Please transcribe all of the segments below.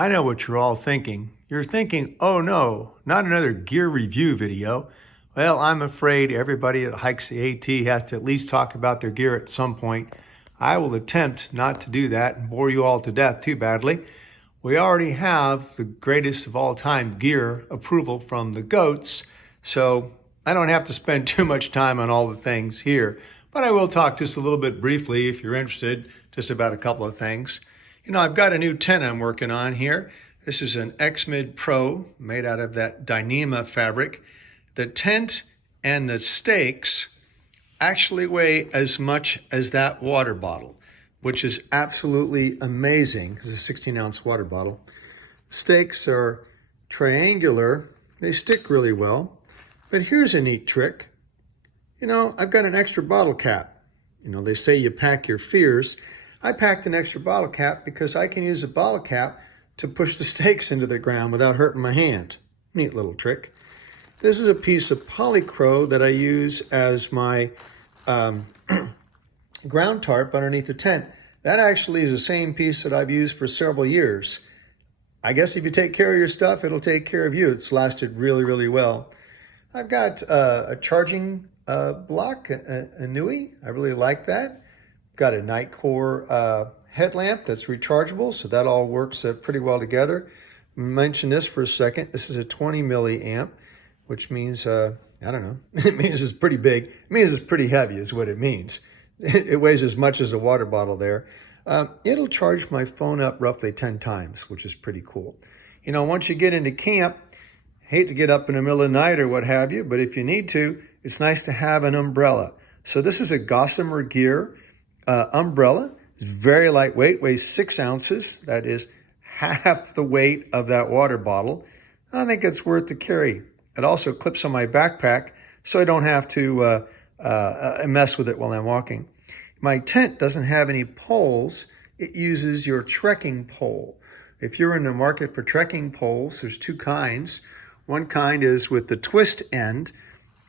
I know what you're all thinking. You're thinking, oh no, not another gear review video. Well, I'm afraid everybody that hikes the AT has to at least talk about their gear at some point. I will attempt not to do that and bore you all to death too badly. We already have the greatest of all time gear approval from the GOATs, so I don't have to spend too much time on all the things here. But I will talk just a little bit briefly, if you're interested, just about a couple of things. You know, I've got a new tent I'm working on here. This is an X-Mid Pro made out of that Dyneema fabric. The tent and the stakes actually weigh as much as that water bottle, which is absolutely amazing because it's a 16-ounce water bottle. Stakes are triangular. They stick really well. But here's a neat trick. You know, I've got an extra bottle cap. You know, they say you pack your fears. I packed an extra bottle cap because I can use a bottle cap to push the stakes into the ground without hurting my hand. Neat little trick. This is a piece of Polycro that I use as my ground tarp underneath the tent. That actually is the same piece that I've used for several years. I guess if you take care of your stuff, it'll take care of you. It's lasted really, really well. I've got a charging block, a Nui. I really like that. Got a Nitecore headlamp that's rechargeable, so that all works pretty well together. Mention this for a second. This is a 20 milliamp, which means, I don't know, it means it's pretty big. It means it's pretty heavy is what it means. It weighs as much as a water bottle there. It'll charge my phone up roughly 10 times, which is pretty cool. You know, once you get into camp, hate to get up in the middle of the night or what have you, but if you need to, it's nice to have an umbrella. So this is a Gossamer Gear umbrella. It's very lightweight, weighs 6 ounces. That is half the weight of that water bottle. I think it's worth the carry. It also clips on my backpack, so I don't have to mess with it while I'm walking. My tent doesn't have any poles. It uses your trekking pole. If you're in the market for trekking poles, there's two kinds. One kind is with the twist end,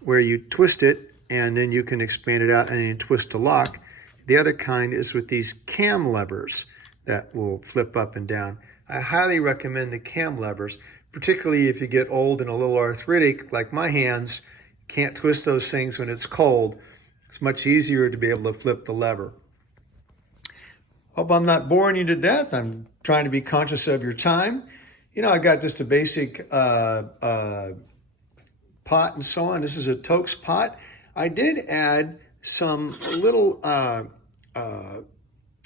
where you twist it and then you can expand it out and you twist the lock. The other kind is with these cam levers that will flip up and down. I highly recommend the cam levers, particularly if you get old and a little arthritic, like my hands. Can't twist those things when it's cold. It's much easier to be able to flip the lever. Hope I'm not boring you to death. I'm trying to be conscious of your time. You know, I got just a basic pot and so on. This is a Toaks pot. I did add some little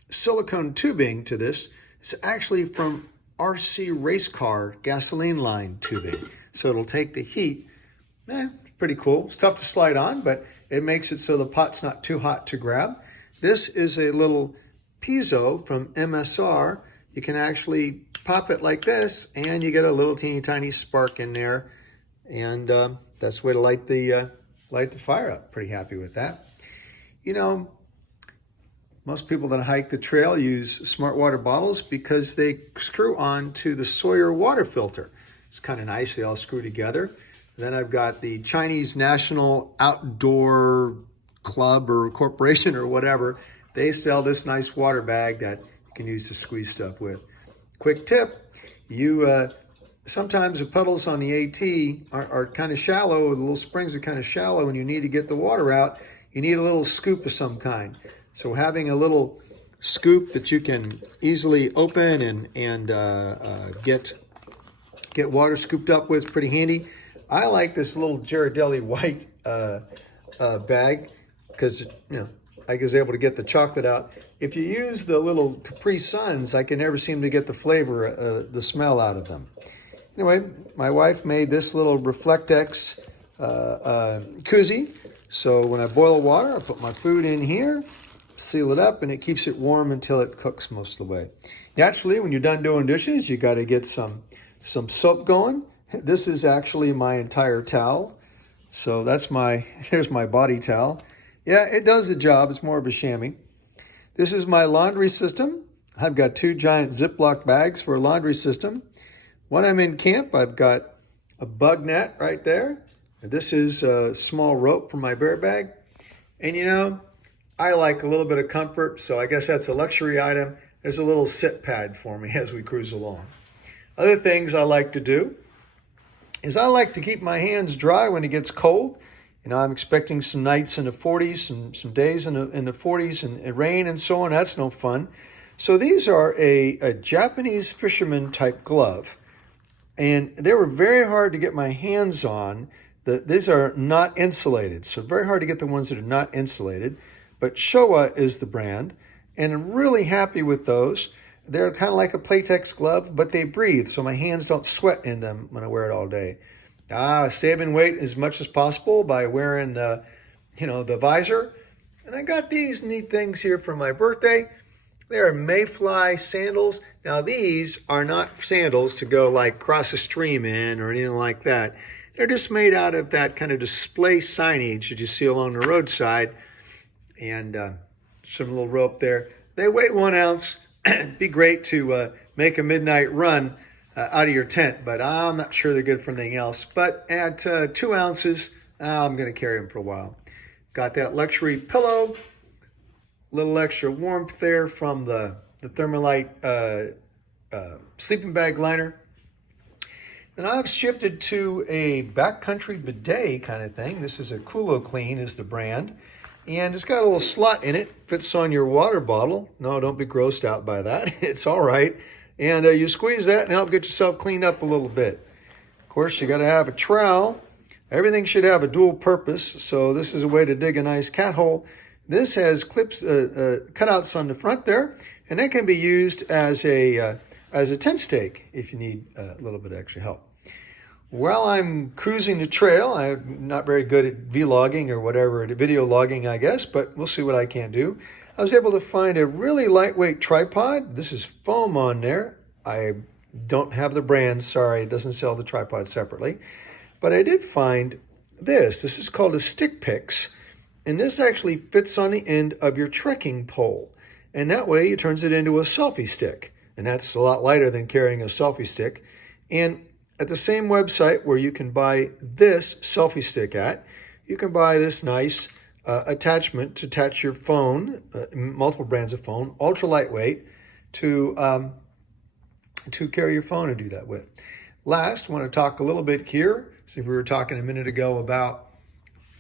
silicone tubing to this. It's actually from RC race car gasoline line tubing. So it'll take the heat. Pretty cool. It's tough to slide on, but it makes it so the pot's not too hot to grab. This is a little piezo from MSR. You can actually pop it like this and you get a little teeny tiny spark in there. And that's the way to light the fire up. Pretty happy with that. You know, most people that hike the trail use smart water bottles because they screw on to the Sawyer water filter. It's kind of nice. They all screw together. Then I've got the Chinese National Outdoor Club or Corporation or whatever. They sell this nice water bag that you can use to squeeze stuff with. Quick tip, sometimes the puddles on the AT are kind of shallow. The little springs are kind of shallow and you need to get the water out. You need a little scoop of some kind. So having a little scoop that you can easily open and get water scooped up with is pretty handy. I like this little Ghirardelli white bag because, you know, I was able to get the chocolate out. If you use the little Capri Suns, I can never seem to get the flavor, the smell out of them. Anyway, my wife made this little Reflectex koozie. So when I boil water, I put my food in here, seal it up, and it keeps it warm until it cooks most of the way. Naturally, when you're done doing dishes, you got to get some soap going. This is actually my entire towel. So here's my body towel. Yeah, it does the job. It's more of a chamois. This is my laundry system. I've got 2 giant Ziploc bags for a laundry system. When I'm in camp, I've got a bug net right there. This is a small rope for my bear bag. And you know, I like a little bit of comfort, so I guess that's a luxury item. There's a little sit pad for me as we cruise along. Other things I like to do is I like to keep my hands dry when it gets cold. You know, I'm expecting some nights in the 40s, some days in the 40s and rain and so on. That's no fun. So these are a Japanese fisherman type glove. And they were very hard to get my hands on. These are not insulated, so very hard to get the ones that are not insulated. But Showa is the brand, and I'm really happy with those. They're kind of like a Playtex glove, but they breathe, so my hands don't sweat in them when I wear it all day. Saving weight as much as possible by wearing the visor. And I got these neat things here for my birthday. They are Mayfly sandals. Now these are not sandals to go like cross a stream in or anything like that. They're just made out of that kind of display signage that you see along the roadside, and some little rope there. They weigh 1 ounce. Be great to make a midnight run out of your tent, but I'm not sure they're good for anything else. But at 2 ounces, I'm going to carry them for a while. Got that luxury pillow, little extra warmth there from the Thermalite sleeping bag liner. And I've shifted to a backcountry bidet kind of thing. This is a Kulo Clean is the brand. And it's got a little slot in it, fits on your water bottle. No, don't be grossed out by that. It's all right. And you squeeze that and help get yourself cleaned up a little bit. Of course, you got to have a trowel. Everything should have a dual purpose. So this is a way to dig a nice cat hole. This has clips, cutouts on the front there, and that can be used as a tent stake if you need a little bit of extra help. While I'm cruising the trail, I'm not very good at vlogging or whatever, video logging, I guess, but we'll see what I can do. I was able to find a really lightweight tripod. This is foam on there. I don't have the brand, sorry, it doesn't sell the tripod separately. But I did find this. This is called a Stick Pix, and this actually fits on the end of your trekking pole. And that way it turns it into a selfie stick. And that's a lot lighter than carrying a selfie stick. And at the same website where you can buy this selfie stick at, you can buy this nice attachment to attach your phone, multiple brands of phone, ultra lightweight, to carry your phone and do that with. Last, I want to talk a little bit here. See, we were talking a minute ago about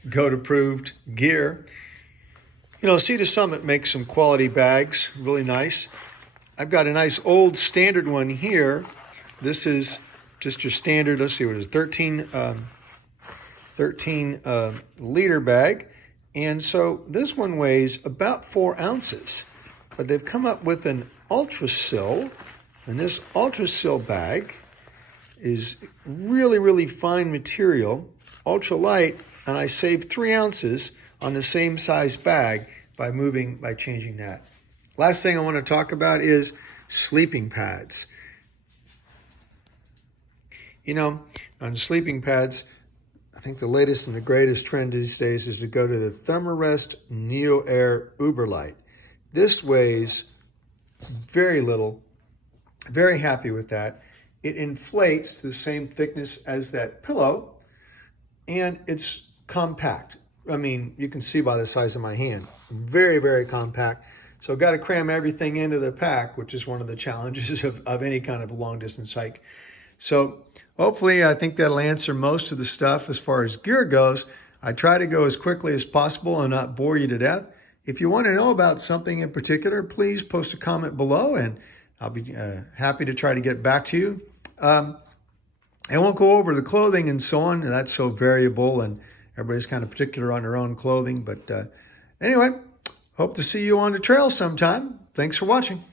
GOAT-approved gear. You know, Sea to Summit makes some quality bags, really nice. I've got a nice old standard one here. This is just your standard, let's see what it is, 13 liter bag. And so this one weighs about 4 ounces. But they've come up with an Ultrasil, and this Ultrasil bag is really, really fine material, ultra light, and I saved 3 ounces on the same size bag by changing that. Last thing I want to talk about is sleeping pads. You know, on sleeping pads, I think the latest and the greatest trend these days is to go to the Thermarest Neo Air Uberlight. This weighs very little, very happy with that. It inflates to the same thickness as that pillow, and it's compact. I mean, you can see by the size of my hand, very, very compact. So I've got to cram everything into the pack, which is one of the challenges of any kind of a long distance hike. So hopefully I think that'll answer most of the stuff as far as gear goes. I try to go as quickly as possible and not bore you to death. If you want to know about something in particular, please post a comment below and I'll be happy to try to get back to you. I won't go over the clothing and so on. That's so variable and everybody's kind of particular on their own clothing. But anyway, hope to see you on the trail sometime. Thanks for watching.